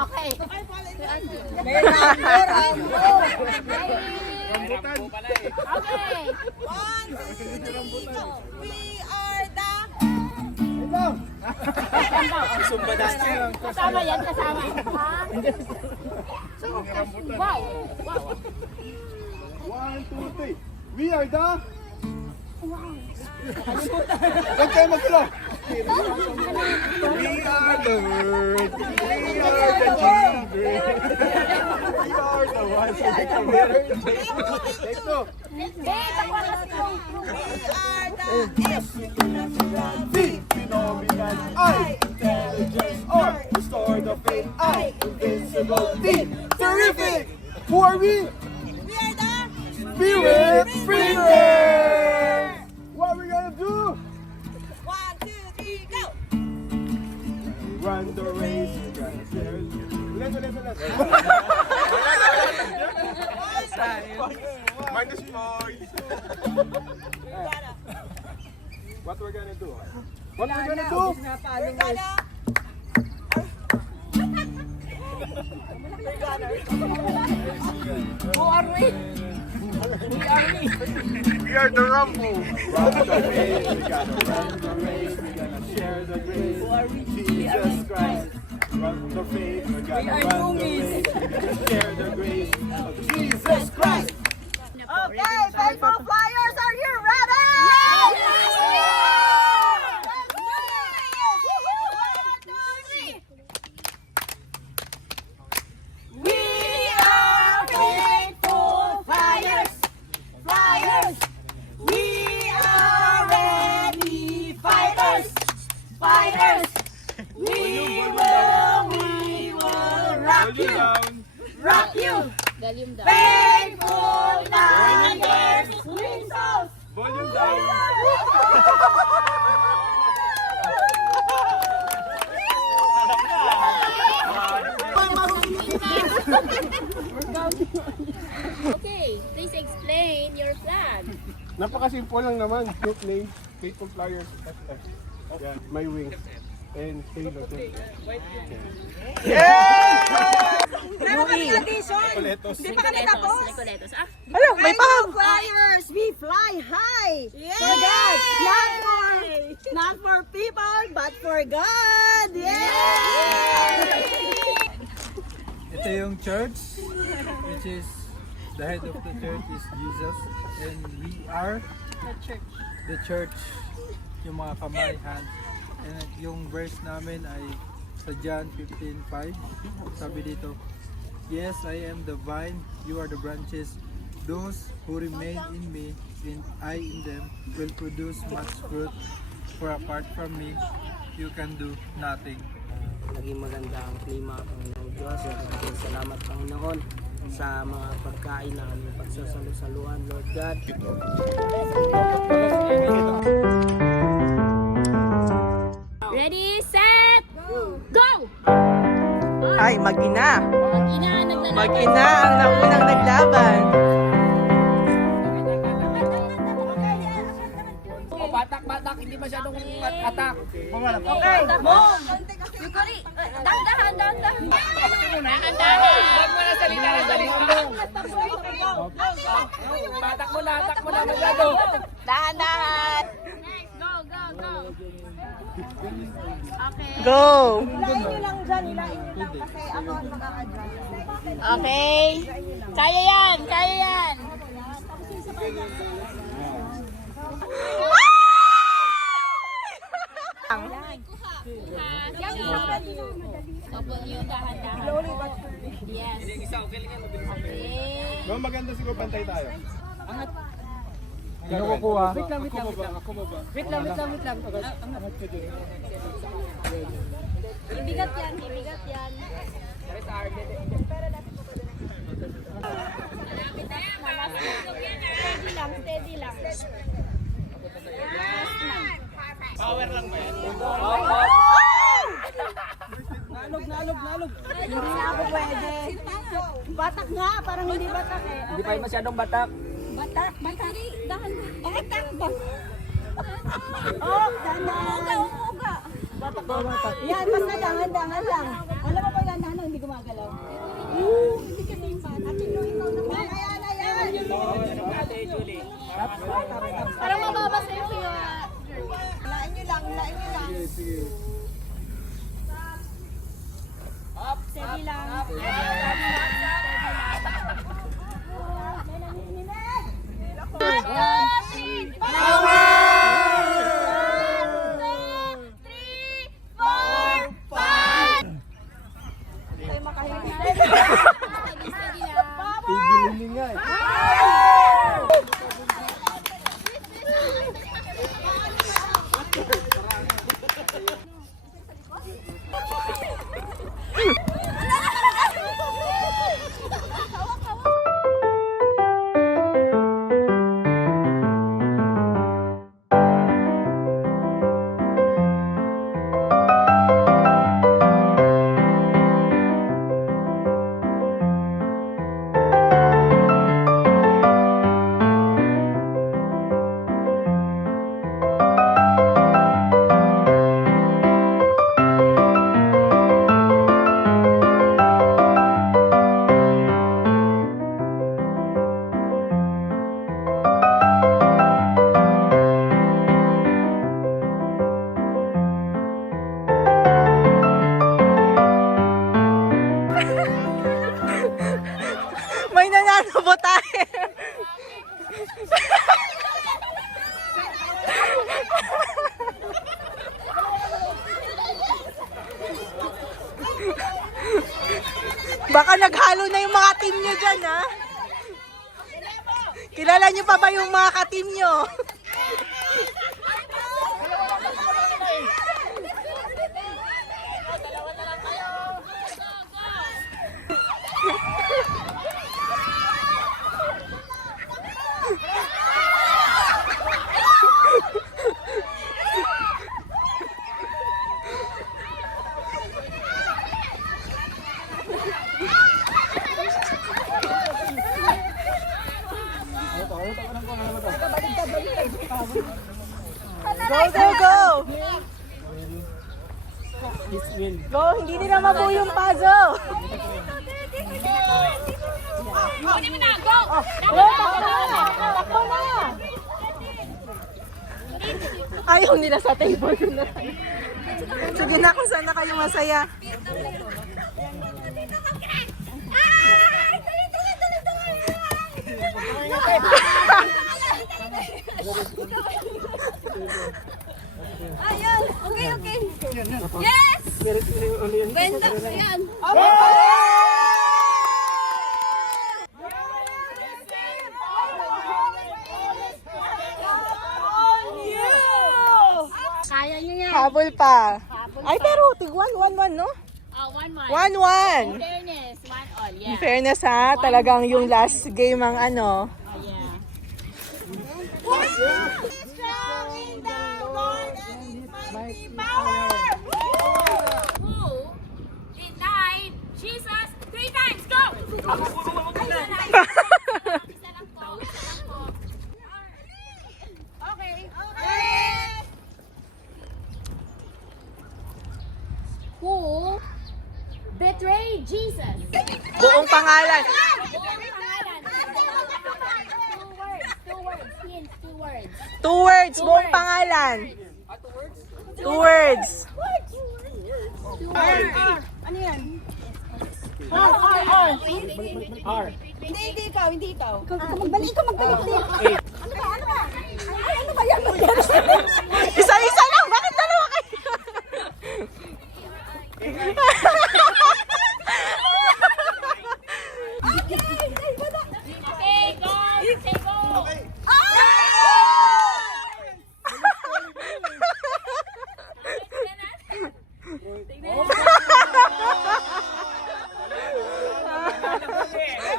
Okay. Okay. 1, 2, 3, go. We are the... Kasama yan, kasama. Wow. Wow. 1, 2, 3. We are the... Huwag kayo magkilo. We are the world. We are the children. We are the ones who make the world. Let's go. We are the... C, phenomenon. I, intelligence. R, restore the faith. I, invincible. D, terrific. Who are we? We are the... Spirit Springers. What are we gonna do? 1, 2, 3, go. Run the race. Let's. Minus points. What we're gonna do? What we're gonna do? We're gonna... Who are we? We are the Rumble. Run the race. We gotta run the race. We gotta share the grace. Jesus Christ. Run the faith. We gotta run the race. We gotta share the grace of Jesus Christ. Okay, faithful flyers, are you ready? We are faithful flyers, flyers. We are ready fighters, fighters. We will rock you, rock you. Volume down. Faithful flyers, whistles. Volume down. Okay, please explain your plan. Napakasimple lang naman. You play Faithful Flyers. Yan, my wings. And Taylor. Meron kami addition. Coletos. Hindi pa kami tapos. Recoletos. Ah, Faithful flyers, we fly high. For God. Not for people, but for God. Yay! Ito yung church, which is the head of the church is Jesus, and we are the church, yung mga kamay, hands. And yung verse namin ay sa John 15:5. Sabi dito, yes, I am the vine, you are the branches. Those who remain in me and I in them will produce much fruit. For apart from me, you can do nothing. Naging maganda ang klima, Panginoong Diyos. Maraming salamat, Panginoon, sa mga pagkain na aming pagsasalusaluhan, Lord God. ready, set, go! Ay, mag-ina. Mag-ina, naglalaban. Mag-ina ang naunang naglaban. Batak, hindi masyadong attack. Okay, boom! Yukari, dahan. Dahan. Huwag mo na salita na salita. Batak mo na, masyado. Dahan. Next, go. Okay. Go! Ilayin nyo lang dyan, kasi ako ang mag-a-adjust. Okay. Kaya yan. Dahan. Yes. No, maganda siguro pantay tayo. Sino kukuha? Wait lang. Ibigat yan. Steady lang. Power lang ba yan? Nalog. Hindi na ako pwede. Batak nga, parang hindi batak eh. Hindi pa masyadong batak. Batak. Dahan. Batak ba? Oh, dahan. Uga. Batak. Yan, basta dahan lang. Alam mo ba yan, hindi ko gumagalaw. Hindi kasi yung bata. Ate Lo, ikaw naman. Ayan, ayan. Parang mababa sa'yo kaya. Lain nyo lang, lain nyo lang. Steady lang. Tigilin nga eh. May nananabo tayo. Baka naghalo na yung mga team nyo dyan, ha? Kilala nyo pa ba yung mga ka-team nyo? Go, go, go! Go, hindi nila mabuo yung puzzle. Kunin mo na, go! Go, takbo na! Takbo na! Ayaw nila sa table na. Sige na, kung saan na kayo masaya. Ayun! Okay, okay! Yes! Ganda! Ayan! Kaya niyo yan! Habol pa. Ay, pero tig 1-1-1, no? 1-1. 1-1. Fairness, 1-all. In Yeah. fairness ha, talagang yung last game ang ano. Oh, yeah. Strong in the Lord and His mighty power. Who denied Jesus 3 times? Go! Isa lang po. Okay, okay. Who betrayed Jesus? Buong pangalan. Two words. Hints, 2 words. 2 words, buong pangalan. 2 words. Ano yan? Hindi ikaw, hindi ikaw. Magbalik ka, magbalik din. Ano ba, ano ba? Ay, ano ba yan? Isa-isa lang, bakit dalawa kayo? Okay, go! Say go!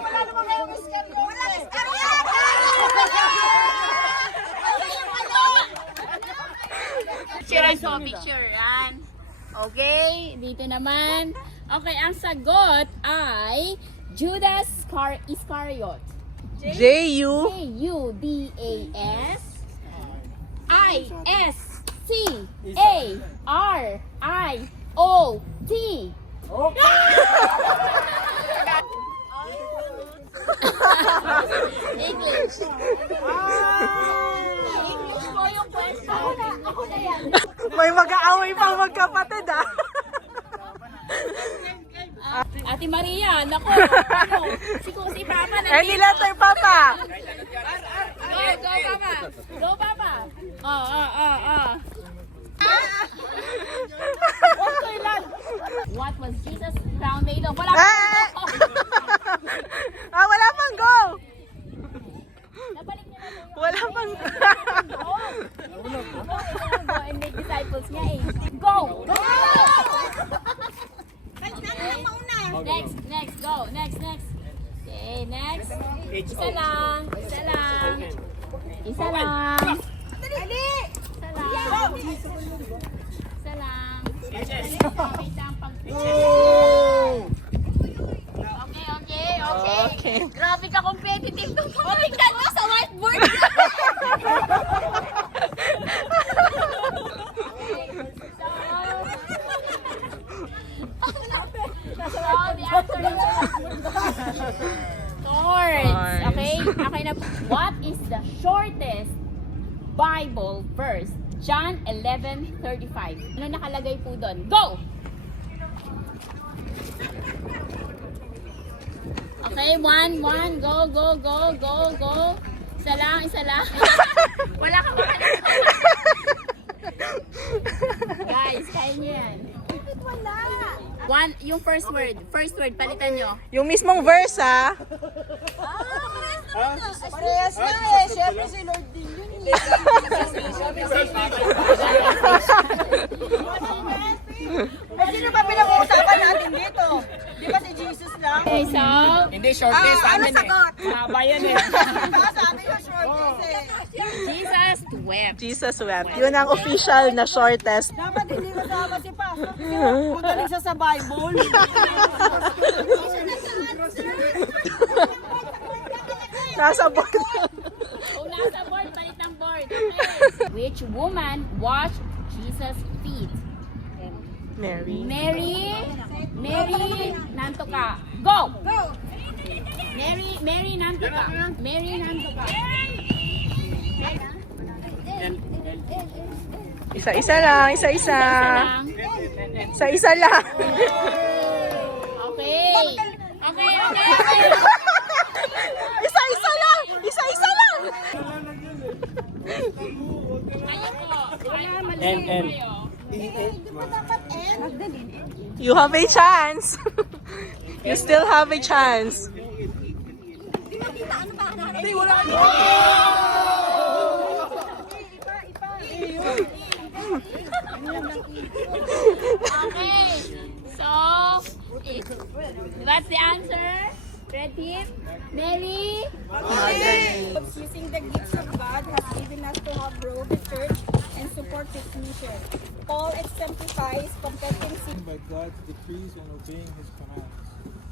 Wala naman kayong iskar yun. Wala iskar Picture, picturean. Okay, dito naman. Okay, ang sagot ay Judas Iscariot. J-U. Judas Iscariot. May mag-aaway pang magkapatid ah. Ate Maria, naku. Ano? Si Papa na. Any letter, Papa. Go, Papa. Go, Papa. What was Jesus crown made of? Wala Ah! Wala pang go. Nabalik niyo na po. Wala pang Go and make disciples niya eh. Go! Next, go. Next. Okay, next. Isa lang. Isa lang. Isa lang. Wait lang, Okay. Grabe ka competitive to. Tingnan mo sa whiteboard. Chords. Okay? Okay na. What is the shortest Bible verse? John 11:35. Ano nakalagay po doon? Go! Okay, one. Go. Isa lang. Wala ka ba? Guys, kaya niyo yan. One, yung first word, palitan nyo. Yung mismong verse ah. Parehas na eh. Siyempre si Lord din yun eh. Sino ba pinag-uusapan natin dito? Di ba si Jesus lang? Okay, so, Hindi, shortest sa Ano amin eh. sagot? Mahaba yan eh. Sabi ko shortest eh. Jesus wept. Jesus wept. Yun ang official na shortest. Dapat hindi kasama si Pastor. Magaling siya sa Bible. Nasa board. Kung nasa board, palit ng board. Okay. Which woman washed Jesus' feet? Mary. Mary, nanto ka. Go! Mary, nanto ka. Isa-isa lang. Isa lang. Isa-isa lang. Okay. Isa-isa lang. Isa-isa lang. Kayo po. N. You have a chance. You still have a chance. Okay. So, what's the answer? Red team? Mary? Using the gifts of God has given us to have grow the church and support its mission. Paul exemplifies competency. By God's decrees and obeying His commands.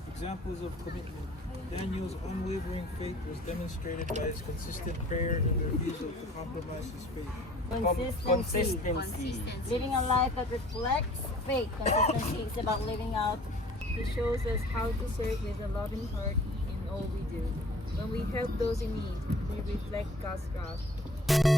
Examples of commitment. Daniel's unwavering faith was demonstrated by his consistent prayer and refusal to compromise his faith. Consistency. Living a life that reflects faith. Consistency is about living out. He shows us how to serve with a loving heart in all we do. When we help those in need, we reflect God's wrath.